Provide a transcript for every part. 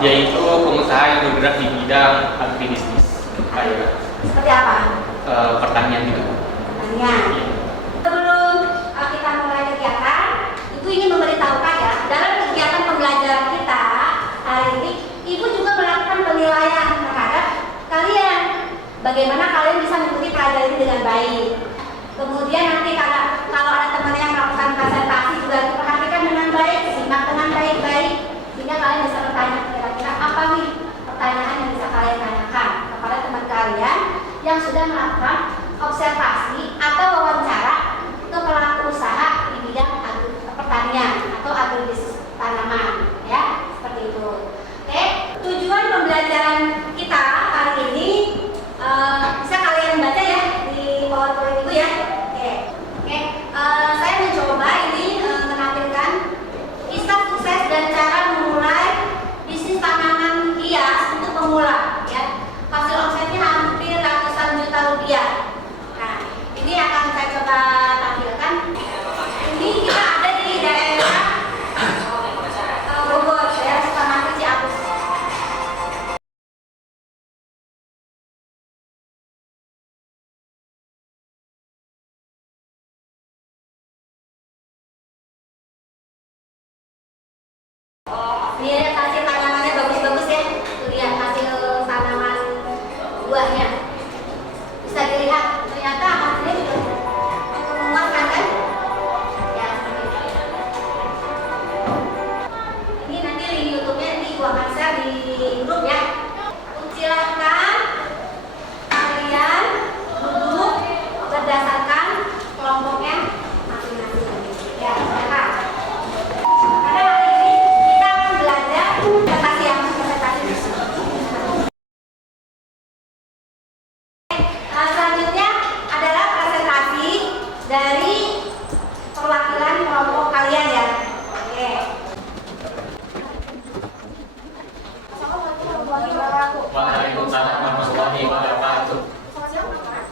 Yaitu pengusaha yang bergerak di bidang agribisnis, kayak Seperti apa? Pertanian juga. Pertanian. Iya. Sebelum kita mulai kegiatan, Ibu ingin memberitahukan ya, dalam kegiatan pembelajaran kita hari ini, Ibu juga melakukan penilaian terhadap kalian. Bagaimana kalian bisa mengikuti pelajaran ini dengan baik. Kemudian nanti kalau ada teman yang melakukan presentasi juga diperhatikan dengan baik, simak dengan baik-baik, sehingga kalian bisa bertanya kira-kira apa nih pertanyaan yang bisa kalian tanyakan kepada teman kalian yang sudah melakukan observasi atau wawancara ke pelaku usaha di bidang pertanian atau agribisnis tanaman, ya, seperti itu. Oke, tujuan pembelajaran kita hari ini bisa kalian baca ya di PowerPoint Ibu ya. Oke, saya mencoba ini menampilkan kisah sukses dan cara memulai bisnis tanaman hias untuk pemula, ya. Hasil omsetnya hampir ratusan juta rupiah. Nah, ini akan saya coba tampilkan. Ini kita ada di daerah Bogor, daerah Sukamantri, Ciamis. Lihat hasil tanamannya bagus-bagus ya. Lihat hasil tanaman buahnya. Bisa dilihat ternyata hasilnya juga cukup memuaskan kan? Ya, seperti itu. Ini nanti link YouTube-nya nanti Ibu akan share di grup ya. Silahkan kalian duduk berdasarkan kelompoknya masing-masing. Ya, silakan. Karena hari ini kita akan belajar presentasi di sini. Selanjutnya adalah presentasi dari perwakilan kelompok kalian ya. Oke. Waalaikumsalam warahmatullahi wabarakatuh.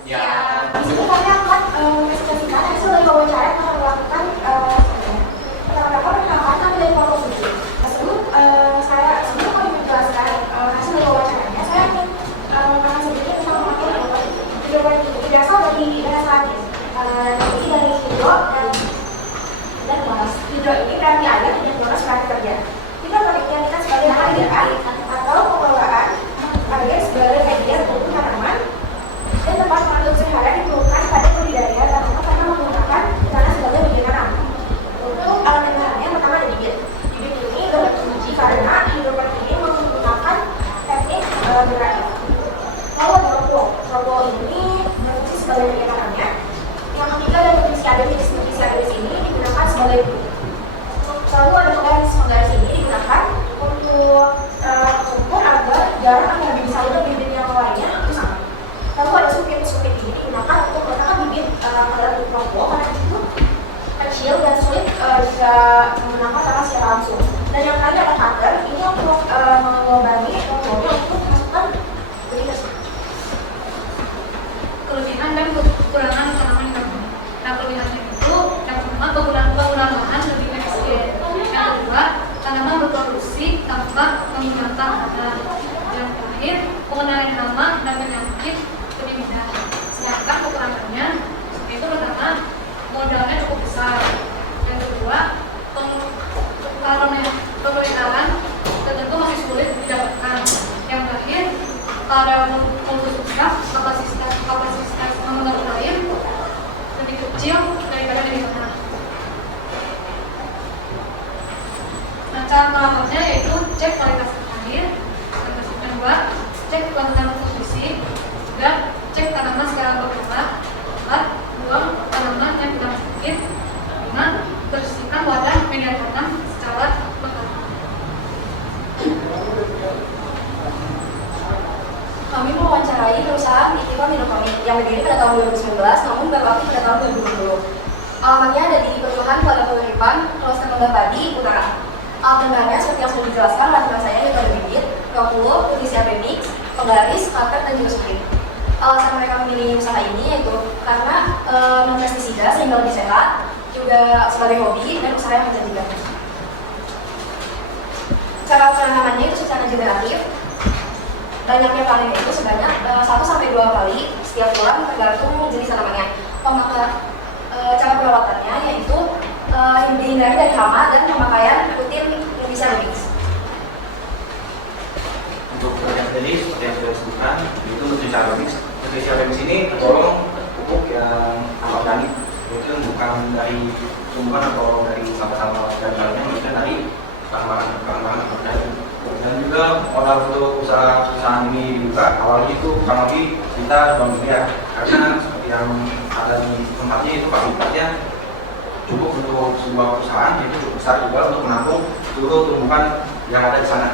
Ya. Di sini kami akan presentasikan hasil dari wawancara yang akan dilakukan pertama-tama perkenalan kami dari kelompok ini. Sebelum kami menjelaskan hasil dari wawancaranya, saya ingin mengatakan sedikit tentang pemakaian kelompok ini. Berasal dari dasar dari hidro dan monas. Hidro ini berarti air dan monas berarti kerja. Kita pengertian sebagai pekerjaan atau pengelolaan air sebagai media untuk tanaman dan tempat mengambil sehari diperlukan pada budidaya tanaman karena menggunakan tanah sebagai media tanam. Untuk elemen bahannya yang pertama ada bibit. Bibit ini dapat diuji karena hidroponik ini menggunakan teknik gerakan. Lalu ada robo ini berfungsi sebagai media tanamnya. Yang ketiga ada nutrisi agraris. Nutrisi agraris ini digunakan sebagai bibit. Lalu ada penggaris. Penggaris ini digunakan untuk mengukur agar jarak antara bibit satu dan bibit yang lainnya itu sama. Lalu ada supit. Supit ini digunakan untuk meletakkan bibit pada bentuk kelompok karena itu kecil dan sulit jika menggunakan tanah secara langsung. Dan yang terakhir ada cutter. Ini untuk mengulangi kelompoknya untuk masukkan benih tersebut. Kelebihan dan kekurangan tanaman kami. Nah, kelebihannya itu yang pertama penggunaan lahan lebih efisien. Yang kedua, tanaman berproduksi tanpa pengingatan tanah. Yang terakhir, pengenalan hama dan penyakit lebih mudah. Sedangkan kekurangannya itu pertama modalnya cukup besar. Yang kedua, pemeliharaan tentu masih sulit didapatkan. Yang terakhir, pada mutu susah kapasitas mengelola air lebih kecil daripada di tanah. Nah, cara melakukannya yaitu cek kualitas air, yang kedua cek kuantitas nutrisi, dan cek tanaman secara berkala, buang tanaman yang tidak sakit, dengan bersihkan wadah media tanam secara berkala. Kami mewawancarai perusahaan Itifam Hidroponik yang berdiri pada tahun 2019 namun baru aktif pada tahun 2020. Alamatnya ada di Perumahan Kuala Penuripan, Kawasan Kota Padi, Utara. Alat-alatnya seperti yang sudah dijelaskan oleh teman saya yaitu ada bibit, 20, nutrisi agraris, penggaris, cutter, dan juga supit. Alasan mereka memilih usaha ini yaitu karena non-pestisida sehingga lebih sehat, juga sebagai hobi dan usaha yang menjanjikan. Cara penanamannya itu secara generatif. Banyaknya panen itu sebanyak 1-2 kali setiap bulan tergantung jenis tanamannya. Cara perawatannya yaitu dihindari dari hama dan pemakaian rutin herbicida. Untuk yang tadi seperti yang sudah disebutkan itu nutrisi remix. Nutrisi remix ini tergolong pupuk yang organik, itu bukan dari tumbuhan atau dari sampah-sampah dan lainnya, itu dari bahan-bahan organik. Dan juga modal untuk usaha ini dibuka awalnya itu bukan lagi kita bank miliar, karena seperti yang ada di tempatnya itu fasilitasnya cukup untuk sebuah perusahaan, itu cukup besar juga untuk menampung seluruh tumbuhan yang ada di sana.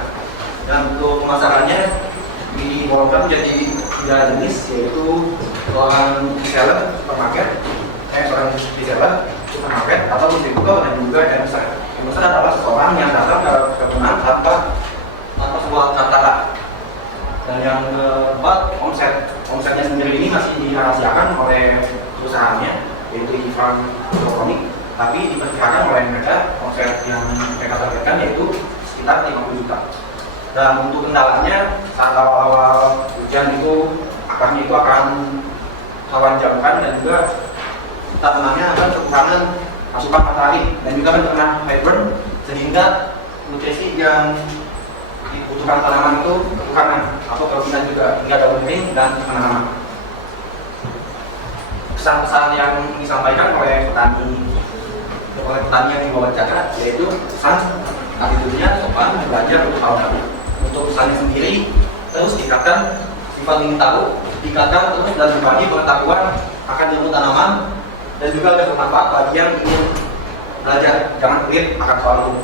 Dan untuk pemasarannya dibolongkan menjadi 3 jenis, yaitu seorang reseller supermarket, seorang reseller supermarket atau distributor, dan juga endorser. Endorser adalah seseorang yang datang ke kebenaran tanpa sebuah kata. Dan yang keempat, omsetnya sendiri ini masih dirahasiakan oleh perusahaannya, yaitu Ivan Elektronik, tapi diperkirakan oleh mereka omset yang mereka targetkan yaitu sekitar 50 juta. Dan untuk kendalanya saat awal-awal hujan itu akarnya itu akan rawan jamkan, dan juga tanamannya akan kekurangan asupan matahari dan juga terkena hybrid, sehingga nutrisi yang dibutuhkan tanaman itu kekurangan atau kelebihan juga hingga daun kering dan tanaman. Pesan-pesan yang disampaikan oleh petani yang diwawancara yaitu pesan attitude-nya sopan, belajar untuk tahu dulu. Untuk pesannya sendiri terus tingkatkan sifat ingin tahu, tingkatkan terus dan berbagi pengetahuan akan ilmu tanaman, dan juga ada bermanfaat bagi yang ingin belajar, jangan pelit akan soal umum.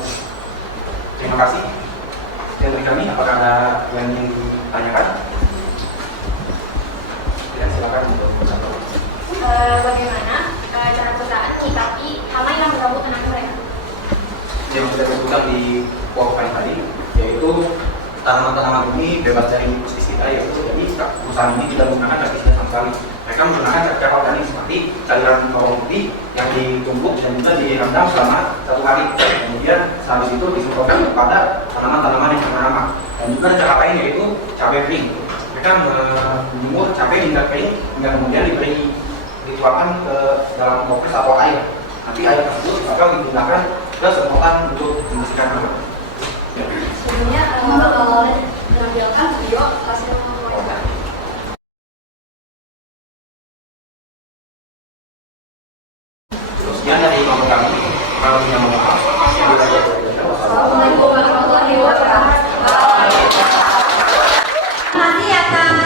Terima kasih. Sekian dari kami, apakah ada yang ingin ditanyakan? Ya, silakan untuk bertanya. Bagaimana cara perusahaan menyikapi hama yang mengganggu tanaman mereka? Yang sudah disebutkan di PowerPoint tadi, yaitu tanaman-tanaman ini bebas dari pestisida, yaitu jadi perusahaan ini tidak menggunakan pestisida sama sekali. Mereka menggunakan cara organik seperti cairan bawang putih yang ditumbuk dan juga direndam selama 1 hari. Kemudian sehabis itu disemprotkan kepada tanaman-tanaman yang ternama. Dan juga cara lain yaitu cabai kering. Mereka menjemur cabai hingga kering, hingga kemudian dituangkan ke dalam kompres atau air. Nanti air tersebut bakal digunakan ke semprotan untuk membersihkan tanaman. Sebelumnya menampilkan video hasil wawancara. Sekian dari kami. Kalau yang mau Assalamualaikum warahmatullahi wabarakatuh. Terima kasih atas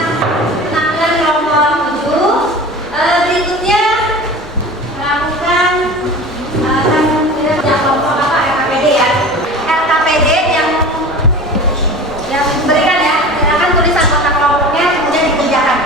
penampilan kelompok 7. Berikutnya melakukan kelompok LKPD ya. LKPD yang berikan ya. Silakan tulis anggota kelompoknya kemudian dikerjakan.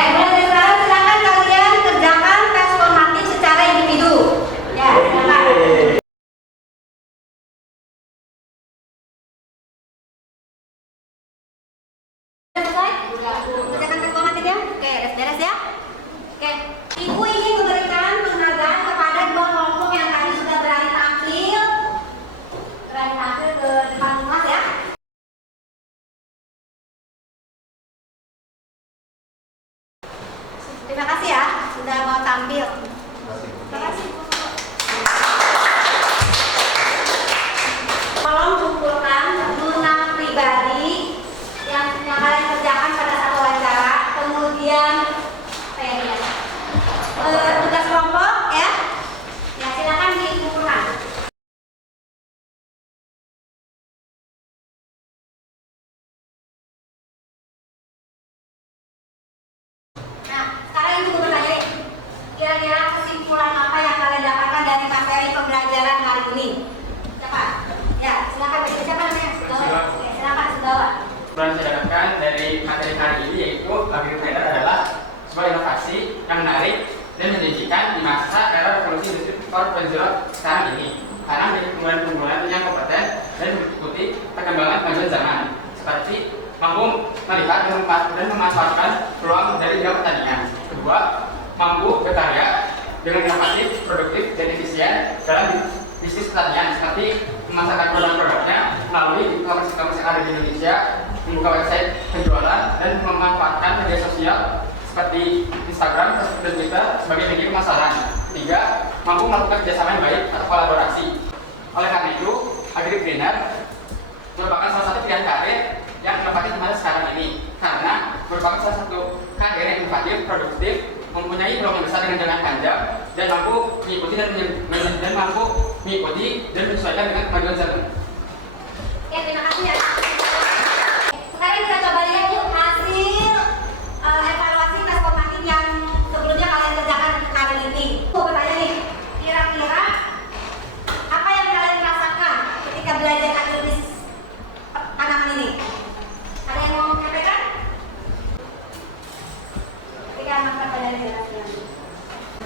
Mulai dari sekarang silakan kalian kerjakan tes formatif secara individu. Ya, silakan. Selesai? Kerjakan tes formatifnya? Oke, beres ya? Oke. Ibu ingin memberikan penghargaan kepada 2 kelompok yang tadi sudah berani tampil ke depan kelas ya. Terima kasih ya sudah mau tampil. Terima kasih. Tolong kumpulkan guna pribadi yang kalian kerjakan pada saat wawancara, kemudian tugas kelompok ya. Ya silakan dikumpulkan. Nah, sekarang ibu mau bertanya nih. Kira-kira kesimpulan apa yang kalian dapatkan dari materi pembelajaran hari ini? Siapa? Ya, silakan. Siapa namanya? Ya, silakan Sudawa. Yang saya dapatkan dari materi hari ini yaitu agriculture adalah sebuah inovasi yang menarik dan menjanjikan di masa era revolusi industri 4.0 sekarang ini, karena menjadi penggunaan yang kompeten dan mengikuti perkembangan kemajuan zaman seperti mampu melihat dan memanfaatkan peluang dari bidang pertanian. Kedua, mampu berkarya dengan inovatif, produktif, dan efisien dalam bisnis pertanian, seperti memasarkan produk-produknya melalui e-commerce yang ada di Indonesia, membuka website penjualan, dan memanfaatkan media sosial seperti Instagram, Facebook, dan Twitter sebagai media pemasaran. Ketiga, mampu melakukan kerjasama yang baik atau kolaborasi. Oleh karena itu, agripreneur merupakan salah satu pilihan karir yang inovatif di masa sekarang ini, karena merupakan salah satu karir yang inovatif, produktif, mempunyai peluang yang besar dengan jangka panjang, dan mampu mengikuti dan menyesuaikan dengan kemajuan zaman. Oke, terima kasih ya. Sekarang kita coba lihat yuk hasil evaluasi tes komparatif yang sebelumnya kalian kerjakan hari ini. Mau bertanya nih, kira-kira apa yang kalian rasakan ketika belajar agribisnis tanaman ini? Ada yang mau menyampaikan? Ketika anak pertanyaan jelaskan.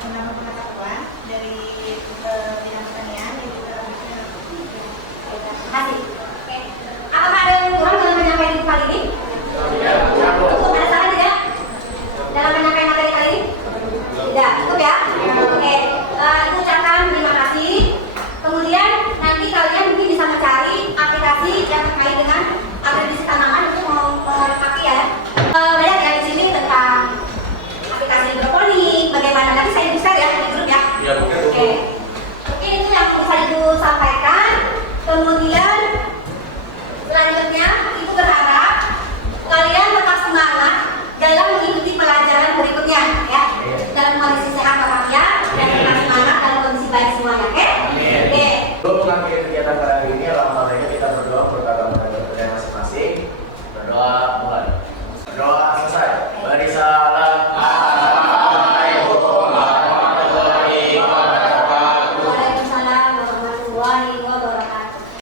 Nama pengetahuan dari bidang pertanian dan juga Terima kasih.